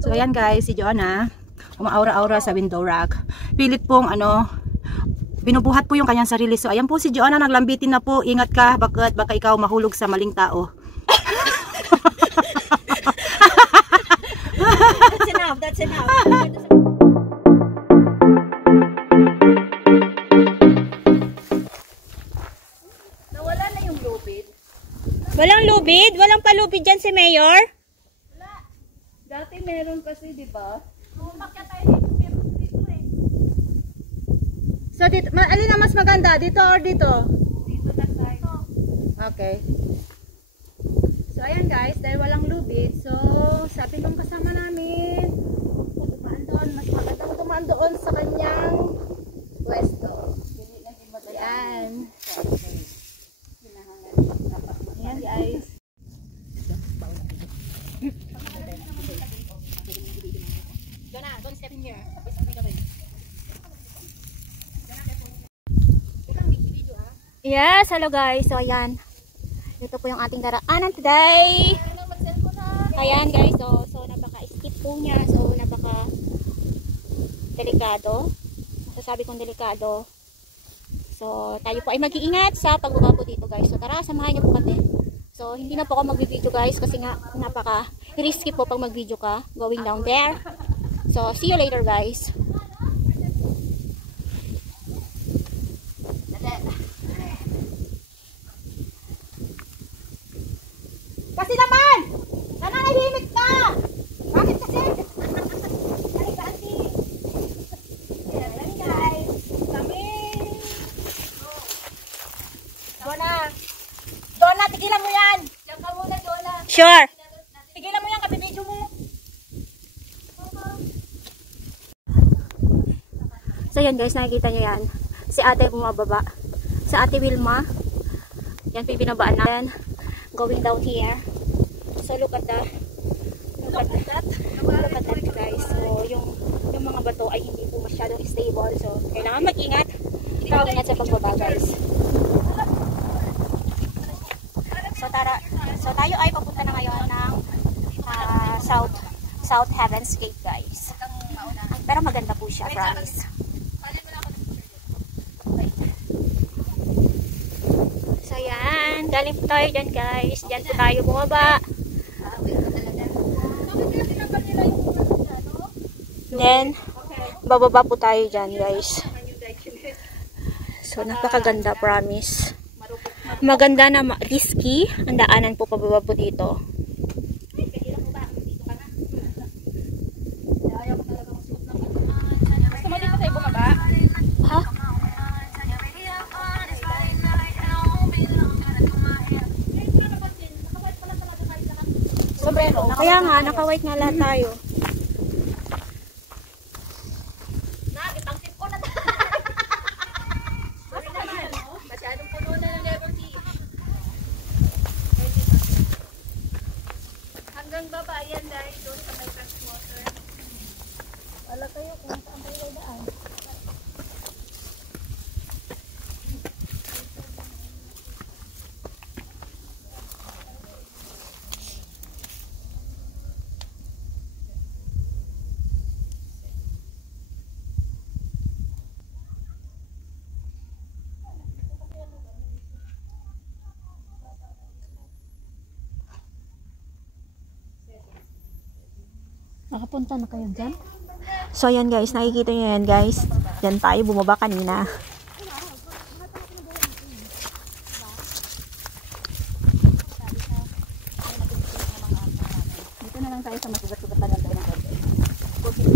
So ayan guys, si Joanna, umaura-aura sa window rack. Pilit pong binubuhat po yung kanyang sarili. So ayan po si Joanna, naglambitin na po. Ingat ka, baka ikaw mahulog sa maling tao. That's enough. Nawala na yung lubid. Walang lubid? Walang palubid dyan si Mayor? Wala. Dati meron kasi, di ba? Umakyat tayo dito, meron dito eh. So, alin na mas maganda? Dito or dito? Dito na tayo. Okay. So, ayan guys, dahil walang lubid, so, sabi nung kasama namin, dumaan doon, mas magandang dumaan doon sa kanyang pwesto. Ayan. Ayan guys. Don't step in here. Yes, hello guys. So ayan. Ito po yung ating daraanan today. Ayan guys, so napaka-skip po niya. So napaka-delikado. Masasabi kong delikado. So tayo po ay mag-iingat sa pagbaba po dito guys. So tara, samahan niyo po kami. So hindi na po ako mag-video guys kasi nga napaka-risky po pag mag-video ka going down there. So see you later guys. Kasi naman! Nananahimik ka! Bakit kasi? Ay, kasi. Ayan guys. Kami. Donna, tigilan mo yan! Diyan ka muna, Donna. Sure. Tigilan mo yan, kabibidyo mo. So yan guys, nakikita nyo yan. Si ate bumababa. Si ate Wilma. Yan po yung binabaan natin. Going down here. So look at that guys. So yung mga bato ay hindi po masyadong stable. So kailangan mag-ingat. Mag-ingat sa pagbaba guys. So tayo ay papunta na ngayon ng South Heaven's Gate guys. Pero maganda po siya, promise. So yan, galing po tayo dyan guys. Dyan po tayo bumaba. Then, bababa po tayo dyan guys. So napakaganda, promise. Maganda na risky. Ang daanan po pababa po dito. Ha? Kaya nga, naka-white nga lahat tayo. Masyadong puno na ng level C. Hanggang baba, yan dahil doon sa may water. Wala kayo kung saan tayo daan. Nakapunta na kayo dyan? So ayan guys, nakikita nyo yan guys. Dyan tayo bumaba kanina. Dito na lang tayo sa masugat-sugatan ng tayo ng konti.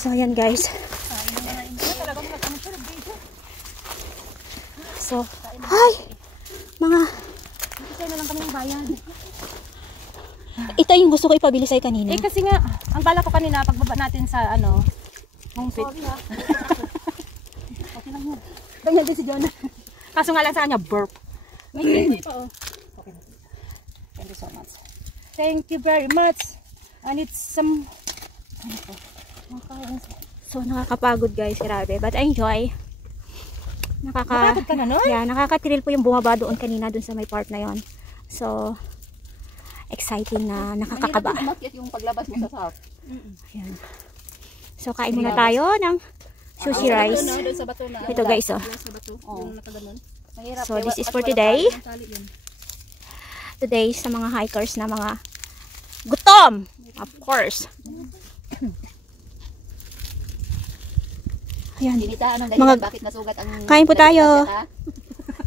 So ayan guys. So, hi! Mga Kasi na lang kami ng bayan. ito yung gusto ko ipabili sa'yo kanina. Kasi nga, ang bala ko kanina pagbaba natin sa home fit. Ganyan din si Jonah. Kaso nga lang sa kanya, burp. May savoy pa, oh. Okay. Thank you so much. Thank you very much. I need some... Ano po? So, nakakapagod guys, grabe. But I enjoy. Nakakapagod ka na nun? Yeah, nakaka-thrill po yung bumaba doon kanina doon sa may part na yon. So, exciting na nakakakaba. Mahirap yung paglabas mo sa south. Ayan. So, kain muna tayo ng sushi rice. Ito guys, oh. So, this is for today. Today sa mga hikers na mga gutom. Of course. Ayan. Mga bakit nasugat ang kain po tayo.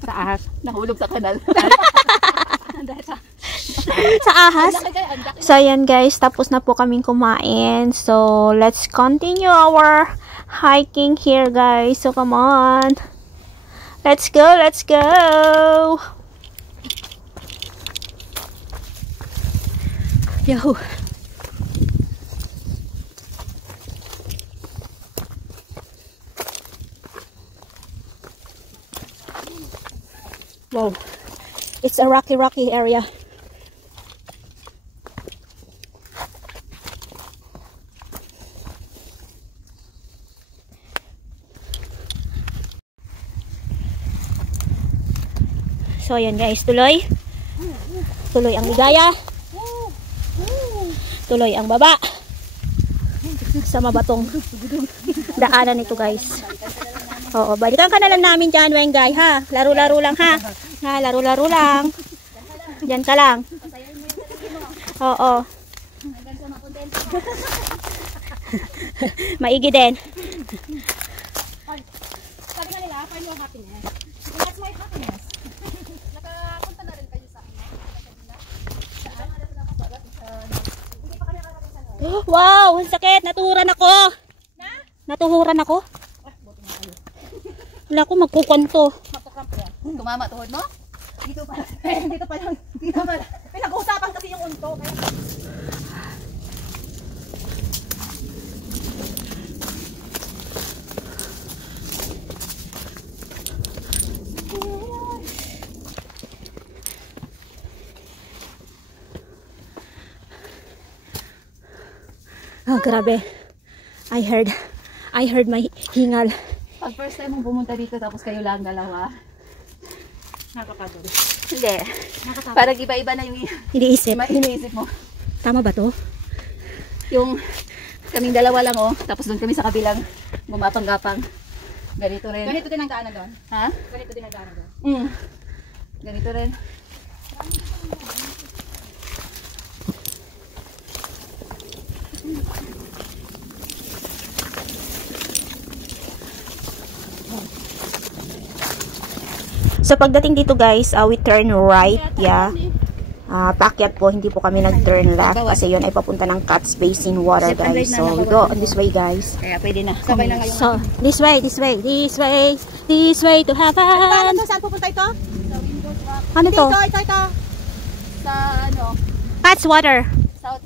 Sa ahas. Nahulog sa kanal. Sa ahas. So, ayan guys. Tapos na po kaming kumain. So, let's continue our hiking here guys. So, come on. Let's go. Let's go. Yahoo. Wow. It's a rocky area. So, ayan guys, tuloy. Tuloy ang ligaya. Tuloy ang baba. Sa mabatong daanan ito guys. Oo, balikan ka na lang namin dyan, Wengay, ha? Laro-laro lang, ha? Ha, laro-laro lang. Diyan ka lang. Oo. Maigi din. Sabi nga nila, find your happiness. That's my happiness. Nakapunta na rin kayo sa Wow, ang sakit. Natuhuran ako. Natuhuran ako. Wala ko magkukwento. Tumama tuhod mo? Dito pa. Dito pa lang. Dito pa lang. Pinag-uusapan kasi yung unto. Oh, grabe. I heard my hingal. Pag first time mong pumunta dito tapos kayo lang dalawa, nakakapagod. Hindi. Parang iba-iba na yung iniisip mo. Tama ba to? Yung kaming dalawa lang, oh, tapos doon kami sa kabilang gumapang-gapang. Ganito rin. Ganito din ang daanan doon? Ha? Ganito din ang daanan doon? Ganito rin. So, pagdating dito guys, we turn right, yeah. Paakyat po, hindi po kami nag-turn left kasi yun ay papunta ng Cat's Basin water guys. So, we go on this way guys. Kaya pwede na. Sabay na ngayon. So, this way to heaven. Saan pupunta ito? Ano to? Ito. Sa ano? Cat's water. South,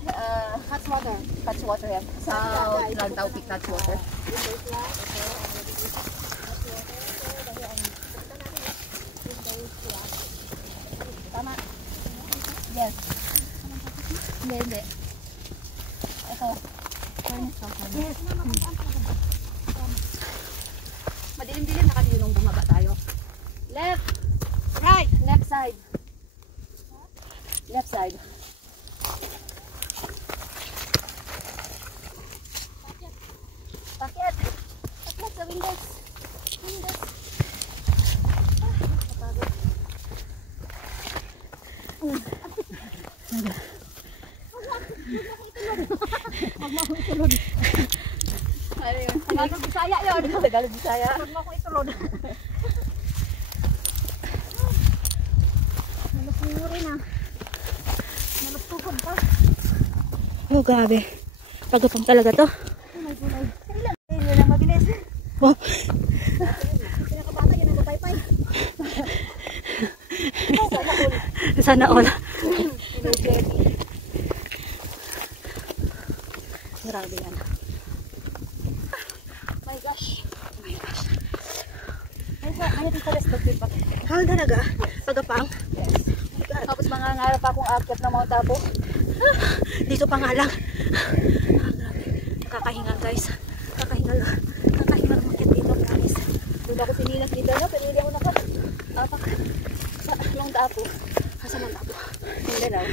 Cat's water yan. South Lantaw Peak Cat's water. Tama. Yes. Hindi. Ito. Yes. Madilim-dilim na kasi nung bumaba tayo. Left. Right. Left side. Left side. Pakyat sa windows. Tagalog Bisaya yun. Tagalog Bisaya. Huwag mo akong itulod. Nalupuri na. Nalupugod pa. Oh, grabe. Pagapang talaga to. Oh my God. Hindi lang mabilis. Wow. Pinakabata yun ang mapaypay. Sana all. Grabe yan. My gosh. Hal talaga. Pagapang. Tapos mga ngarap akong akyat ng Mount Apo. Dito pa nga lang. Nakakahinga guys. Nakakahinga umakyat dito, promise. Doon ako sinilas dito, no? Pero hindi ako naka-apak sa Mount Apo. Sa Mount Apo. Hindi daw.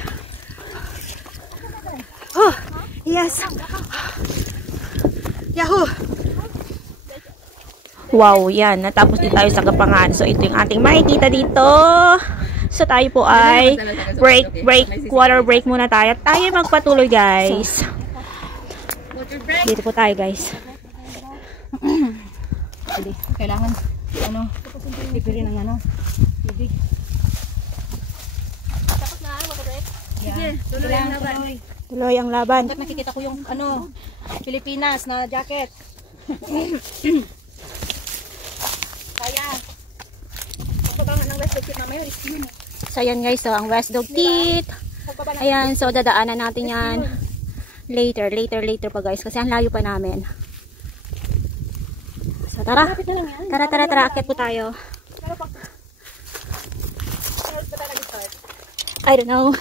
Oh, yes. Yahoo! Wow, yan. Natapos din tayo sa Gapangan. So, ito yung ating makikita dito. So, tayo po ay water break muna tayo. Tayo magpatuloy, guys. Dito po tayo, guys. Kailangan, pipirin ng tubig. Tapos na, water break? Sige, tuloy ang laban. Tuloy ang laban. Nakikita ko yung, Pilipinas na jacket. Kaya. Pagpabangan ng West Dog Teeth mamaya, risk yun. So, ayan guys, so ang West Dog Teeth. Ayan, so dadaanan natin yan. Later pa guys, kasi ang layo pa namin. So, tara. Tara, akit po tayo. I don't know.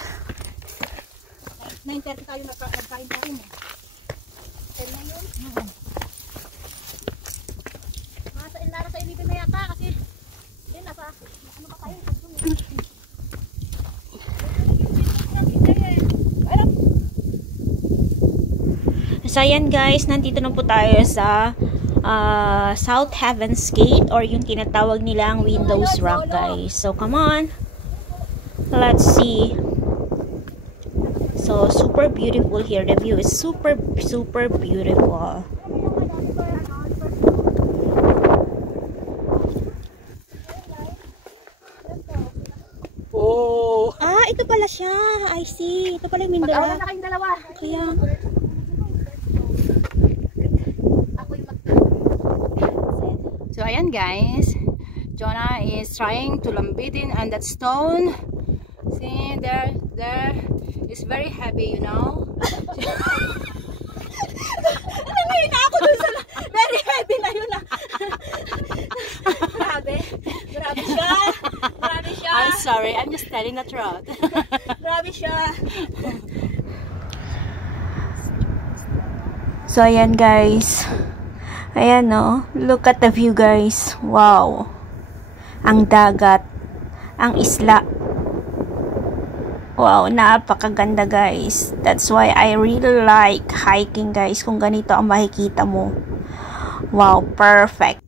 9:30 tayo nagkain tayo. 10 na yun? Nasa ilipin na yata kasi yun nasa ano pa tayo? So ayan guys, nandito na po tayo sa South Heaven's Gate or yung tinatawag nilang Windows Rock guys. So come on. Let's see. So super beautiful here. The view is super beautiful. Oh. Ah, ito pala siya. I see. Ito pala yung Mindanao. Pag-awalan na kayong dalawa. Kaya So ayan guys, Jonah is trying to lambitin on that stone. See there is very heavy, you know. Nangyay na ako dun sa very heavy na yun ah. Grabe siya. I'm sorry, I'm just telling the truth. Grabe siya. So ayan guys. Ayan no. Look at the view guys. Wow. Ang dagat. Ang isla. Wow, napakaganda guys. That's why I really like hiking guys. Kung ganito ang makikita mo. Wow, perfect.